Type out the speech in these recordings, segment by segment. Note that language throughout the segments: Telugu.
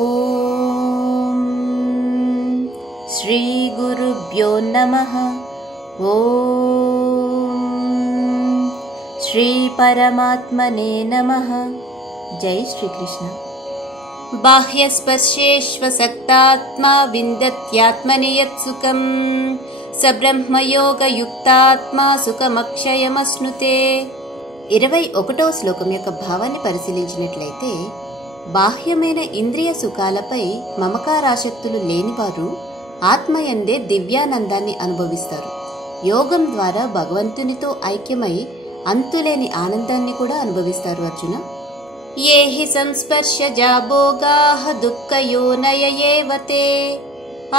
ఓం శ్రీ గురుభ్యో నమః. ఓం శ్రీ పరమాత్మనే నమః. జై శ్రీకృష్ణ. బాహ్యస్పర్శేష్వసక్తాత్మా విందత్యాత్మని యత్సుఖం స బ్రహ్మయోగయుక్తాత్మా సుఖమక్షయమశ్నుతే. 21వ శ్లోకం యొక్క భావాన్ని పరిశీలించినట్లయితే, బాహ్యమైన ఇంద్రియ సుఖాలపై మమకారాసక్తులు లేనివారు ఆత్మయందే దివ్యానందాన్ని అనుభవిస్తారు. యోగం ద్వారా భగవంతునితో ఐక్యమై అంతులేని ఆనందాన్ని కూడా అనుభవిస్తారు. అర్జున, ఏ హి సంస్పర్శజా భోగాః దుఃఖయోనయ ఏవ తే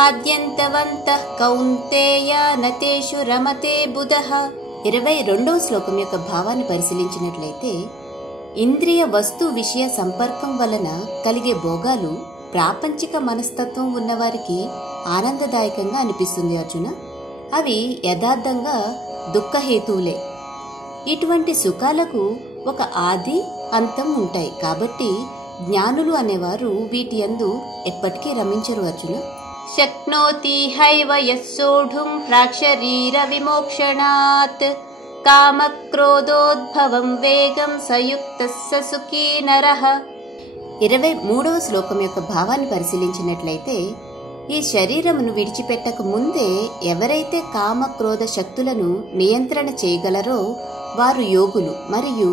ఆద్యంతవంతః కౌంతేయ నతేషు రమతే బుధః. 22వ శ్లోకం యొక్క భావాన్ని పరిశీలించినట్లయితే, ఇంద్రియ వస్తు విషయ సంపర్కం వలన కలిగే భోగాలు ప్రాపంచిక మనస్తత్వం ఉన్నవారికి ఆనందదాయకంగా అనిపిస్తుంది. అర్జున, అవి యథార్థంగా దుఃఖహేతువులే. ఇటువంటి సుఖాలకు ఒక ఆది అంతం ఉంటాయి. కాబట్టి జ్ఞానులు అనేవారు వీటి యందు ఎప్పటికీ రమించరు. అర్జున, శక్నోతి హైవ యస్సోఢుం ప్రాక్షరీర విమోక్షణాత్ కామక్రోధోద్భవం వేగం సయుక్తస్స సుఖీ నరః. 23వ శ్లోకం యొక్క భావాన్ని పరిశీలించినట్లయితే, ఈ శరీరమును విడిచిపెట్టక ముందే ఎవరైతే కామక్రోధ శక్తులను నియంత్రణ చేయగలరో వారు యోగులు, మరియు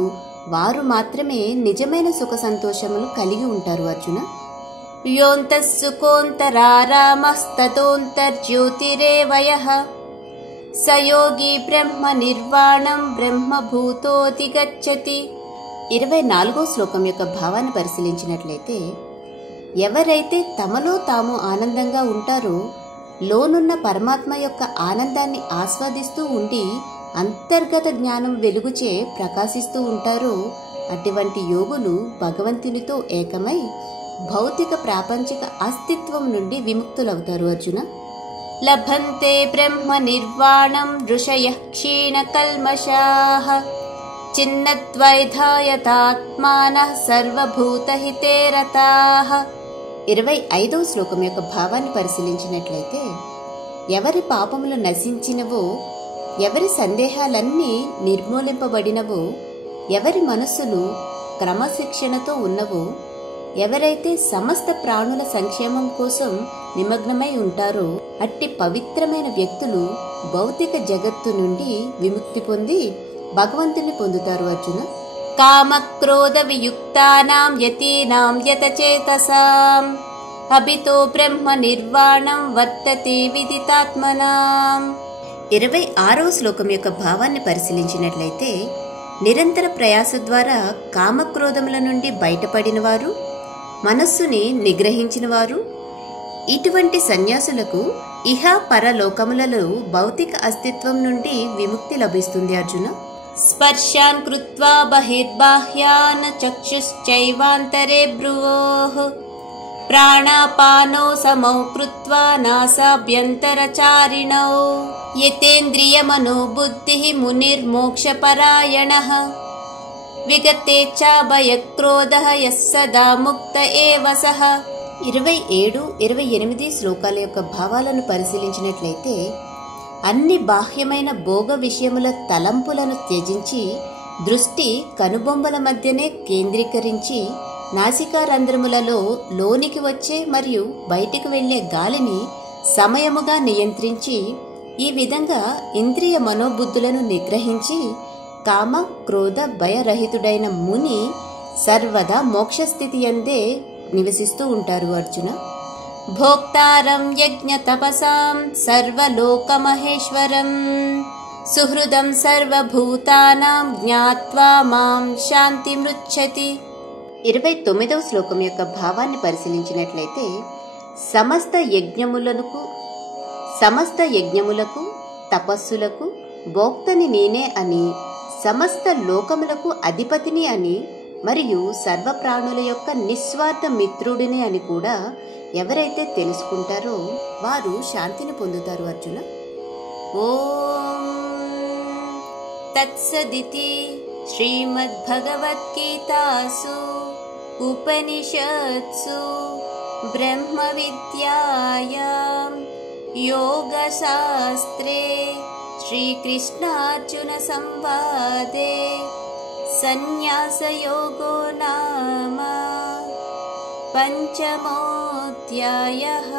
వారు మాత్రమే నిజమైన సుఖ సంతోషములు కలిగి ఉంటారు. అర్జున, యోంతస్సుకోంతరారామస్తతోంతర్జ్యోతిరేవయః సయోగి బ్రహ్మ నిర్వాణం బ్రహ్మభూతోధిగచ్చతి. 24వ శ్లోకం యొక్క భావాన్ని పరిశీలించినట్లయితే, ఎవరైతే తమలో తాము ఆనందంగా ఉంటారో, లోనున్న పరమాత్మ యొక్క ఆనందాన్ని ఆస్వాదిస్తూ ఉండి అంతర్గత జ్ఞానం వెలుగుచే ప్రకాశిస్తూ ఉంటారో, అటువంటి యోగులు భగవంతునితో ఏకమై భౌతిక ప్రాపంచిక అస్తిత్వం నుండి విముక్తులవుతారు. అర్జున, లభంతే బ్రహ్మ నిర్వాణం ఋషయః క్షీణకల్మషాః చిన్నద్వైధాయతాత్మానః సర్వభూతహితే రతాః. 25వ శ్లోకం యొక్క భావాన్ని పరిశీలించినట్లయితే, ఎవరి పాపములు నశించినవో, ఎవరి సందేహాలన్నీ నిర్మూలింపబడినవో, ఎవరి మనస్సులు క్రమశిక్షణతో ఉన్నవో, ఎవరైతే సమస్త ప్రాణుల సంక్షేమం కోసం నిమగ్నమై ఉంటారో, అట్టి పవిత్రమైన వ్యక్తులు భౌతిక జగత్తు నుండి విముక్తి పొంది భగవంతుని పొందుతారు. అర్జున, కామక్రోధ వియుక్తానాం యతీనాం యతచేతసాం అభితో బ్రహ్మ నిర్వాణం వర్తతే విదితాత్మనాం. 26వ శ్లోకం యొక్క భావాన్ని పరిశీలించినట్లయితే, నిరంతర ప్రయాస ద్వారా కామక్రోధముల నుండి బయటపడిన వారు, మనస్సుని నిగ్రహించిన వారు, ఇటువంటి సన్యాసులకు ఇహ పరలోకములలో భౌతిక అస్తిత్వం నుండి విముక్తి లభిస్తుంది. అర్జున, స్పర్శాన్ కృత్వా బహిర్బాహ్యాన్ చక్షుశ్చైవాంతరే భ్రువోః ప్రాణాపానో సమౌ కృత్వా నాసాభ్యంతరచారిణౌ యతేంద్రియమనో బుద్ధిః మునిర్మోక్షపరాయణః విగతేచ్ఛా భయక్రోధః యస్ సదా ముక్త ఏవ సః. 27, 28 శ్లోకాల యొక్క భావాలను పరిశీలించినట్లయితే, అన్ని బాహ్యమైన భోగ విషయముల తలంపులను త్యజించి దృష్టి కనుబొమ్మల మధ్యనే కేంద్రీకరించి నాసికారంధ్రములలో లోనికి వచ్చే మరియు బయటికి వెళ్లే గాలిని సమయముగా నియంత్రించి, ఈ విధంగా ఇంద్రియ మనోబుద్ధులను నిగ్రహించి కామ క్రోధ భయరహితుడైన ముని సర్వదా మోక్షస్థితి యందే నివసిస్తూ ఉంటారు. అర్జున, భోక్తారం యజ్ఞ తపసాం సర్వలోకమహేశ్వరం సుహృదం సర్వభూతానాం జ్ఞాత్వా మాం శాంతిమృచ్చతి. 29వ శ్లోకం యొక్క భావాన్ని పరిశీలించినట్లయితే, సమస్త యజ్ఞములకు తపస్సులకు భోక్తని నేనే అని, సమస్త లోకములకు అధిపతిని అని, మరియు సర్వప్రాణుల యొక్క నిస్వార్థ మిత్రుడిని అని కూడా ఎవరైతే తెలుసుకుంటారో వారు శాంతిని పొందుతారు. అర్జున, ఓం తత్సదితి శ్రీమద్భగవద్గీతాసు ఉపనిషత్సు ब्रह्मविद्यायां योगशास्त्रे श्रीकृष्णार्जुनसंवादे सन्न्यासयोगो नाम 5मोऽध्यायः।